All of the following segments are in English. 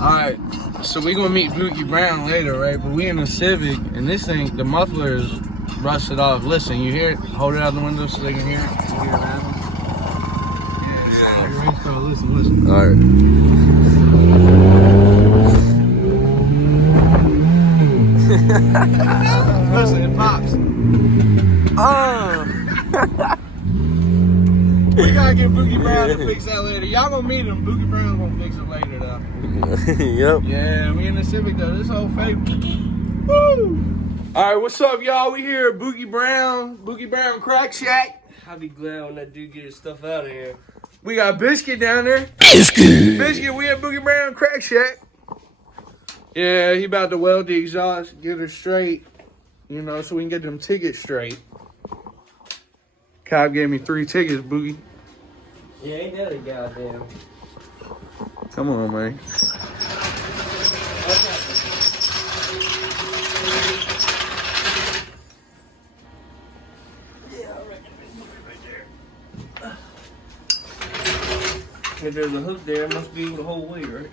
Alright, so we gonna meet Boogie Brown later, right? But we in the Civic, and this thing, the muffler is rusted off. Listen, you hear it? Hold it out the window so they can hear it. You hear it rattle? Yeah. Listen. Alright. Listen, it pops. Oh. We gotta get Boogie Brown to fix that later. Y'all gonna meet him. Boogie Brown gonna fix it later, though. Yep. Yeah, we in the Civic, though. This whole fake. Woo! All right, what's up, y'all? We here at Boogie Brown Crack Shack. I'll be glad when that dude get his stuff out of here. We got Biscuit down there. Biscuit, we at Boogie Brown Crack Shack. Yeah, he about to weld the exhaust, get it straight, you know, so we can get them tickets straight. Cobb gave me 3 tickets, Boogie. Yeah, ain't that a goddamn. Come on, man. If there's a hook there, it must be the whole way, right?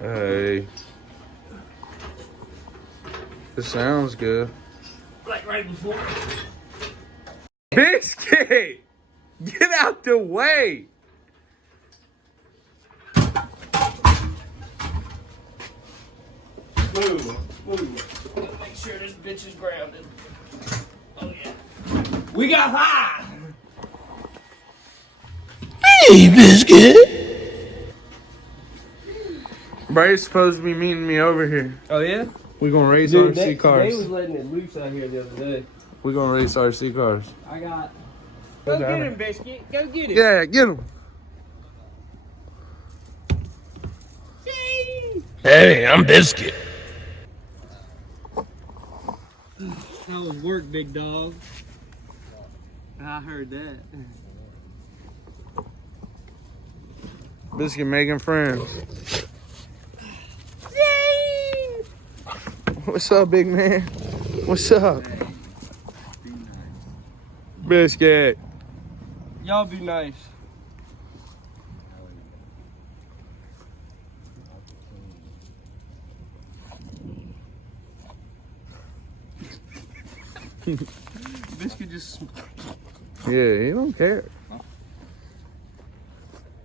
Hey. It sounds good. Like right before. Biscuit! Get out the way! Move. Make sure this bitch is grounded. Oh, yeah. We got high! Hey, Biscuit! Brady's supposed to be meeting me over here. Oh, yeah? We're gonna race Dude, RC cars. They was letting it loose out here the other day. We're gonna race RC cars. I got... Go get him, Biscuit. Go get him. Yeah, get him. Hey, I'm Biscuit. That was work, big dog. I heard that. Biscuit making friends. Yay! What's up, big man? What's up? Biscuit. Y'all be nice. Biscuit just... Yeah, he don't care.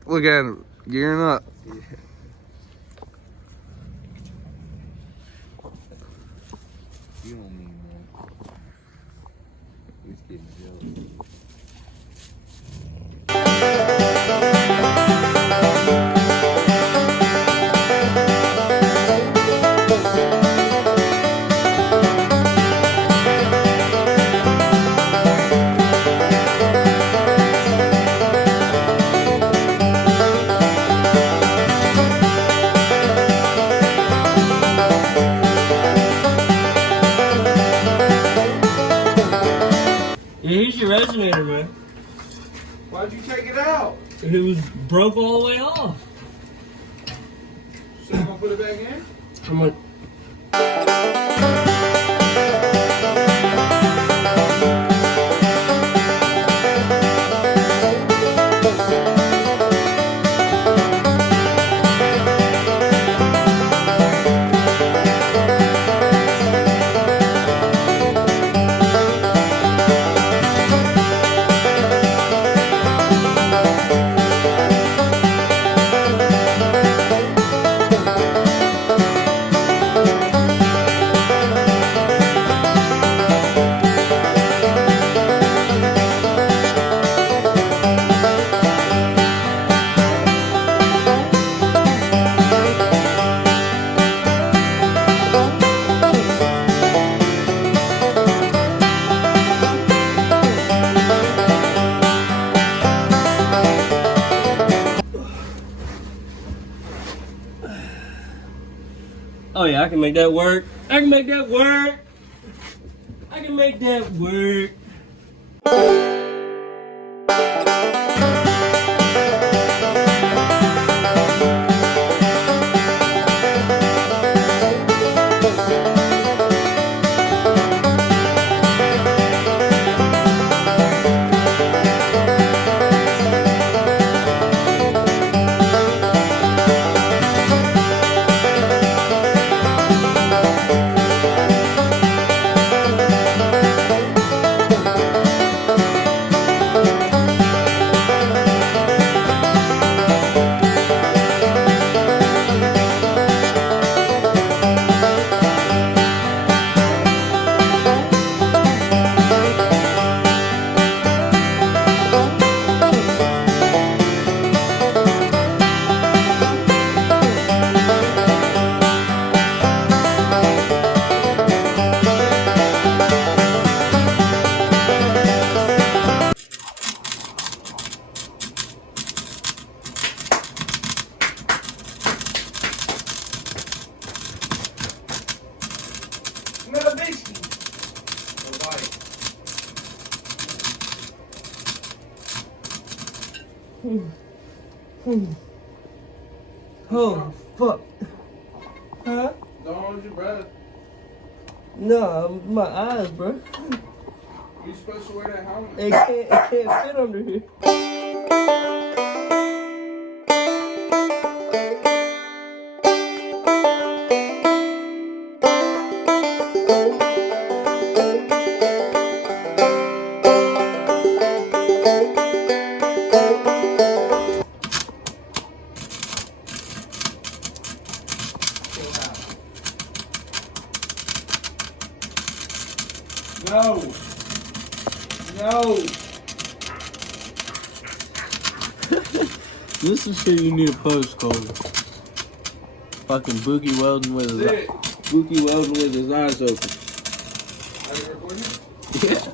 Look at him, gearing up. Yeah. You don't mean that. He's getting jealous. Here's your resonator, man. Why'd you take it out? It was broke all the way off. So you gonna put it back in? I'm like, oh yeah, I can make that work. I can make that work. I can make that work. Oh, fuck. Huh? Don't hold your breath. No, my eyes, bro. You're supposed to wear that helmet. It can't fit under here. No. No. This is shit you need to post, Cole. Fucking Bookie Welding with his Sit. Bookie Welding with his eyes open. Are you recording? Yeah.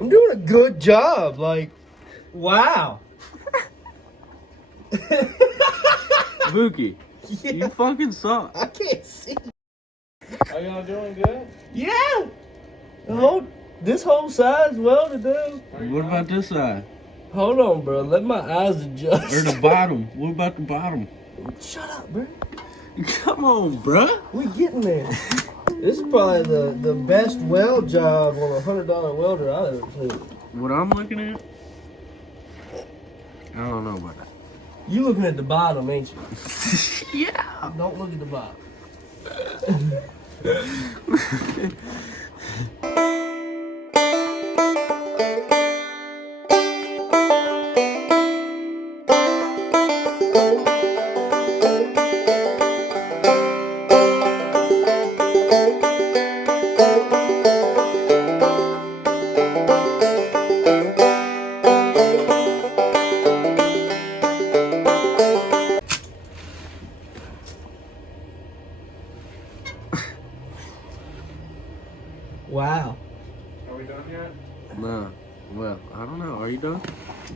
I'm doing a good job. Like, wow. Bookie, Yeah. you fucking suck. I can't see. Are y'all doing good? Yeah. This whole side's welded down. What about this side? Hold on, bro. Let my eyes adjust. Or the bottom? What about the bottom? Shut up, bro. Come on, bruh. We getting there. This is probably the best weld job on a $100 welder I've ever seen. What I'm looking at? I don't know about that. You looking at the bottom, ain't you? Yeah. Don't look at the bottom. Wow. Are we done yet? No. Well, I don't know. Are you done?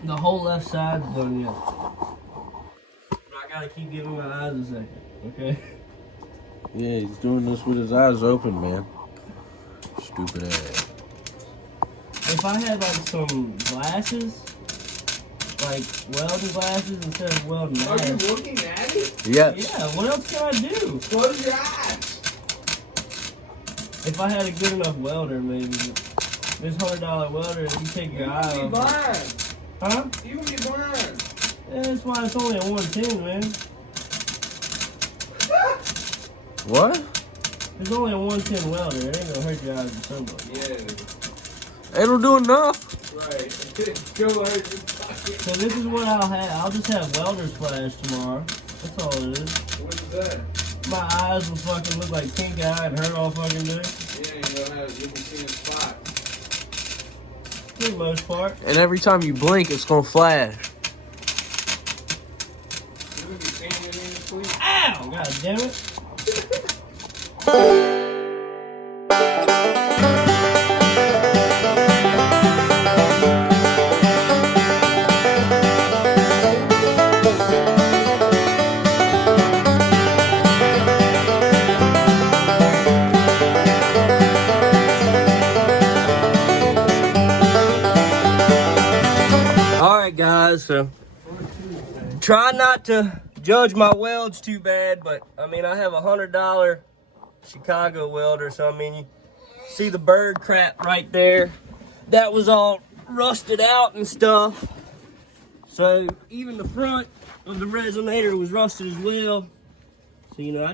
The whole left side's done yet. I gotta keep giving my eyes a second, okay? Yeah, he's doing this with his eyes open, man. Stupid ass. If I had like some glasses, like welding glasses instead of welding Are you eyes. looking at it? Yes. Yeah, what else can I do? Close your eyes. If I had a good enough welder, maybe. This $100 welder, you take your eye You would be off. blind. Huh? You would be blind. Yeah, that's why it's only a 110, man. What? It's only a 110 welder. It ain't gonna hurt your eyes so much. Yeah. It'll do enough. Right. Go ahead. So this is what I'll have. I'll just have welder's flash tomorrow. That's all it is. What is that? My eyes will fucking look like pink eye and hurt all fucking day. Yeah, you can see a spot. For the most part. And every time you blink, it's gonna flash. You can be seeing it in your sleep. Ow! God damn it. Alright guys, so try not to judge my welds too bad, but I mean I have a $100 Chicago welder, so I mean you see the bird crap right there. That was all rusted out and stuff. So even the front of the resonator was rusted as well. So you know,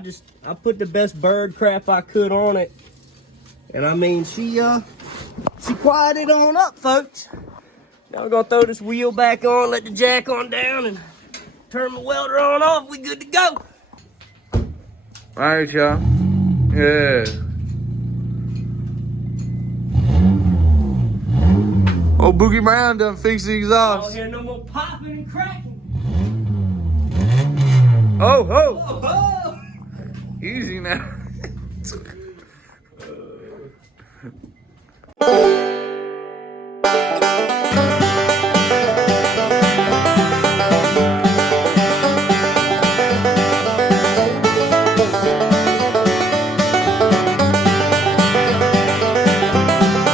I put the best bird crap I could on it. And I mean she quieted on up, folks. Now we're gonna throw this wheel back on, let the jack on down, and turn the welder on off. We good to go. Alright, y'all. Yeah. Oh, Boogie Brown done fixed the I don't exhaust. hear no more popping and cracking. Oh, oh. Oh, oh. Easy now.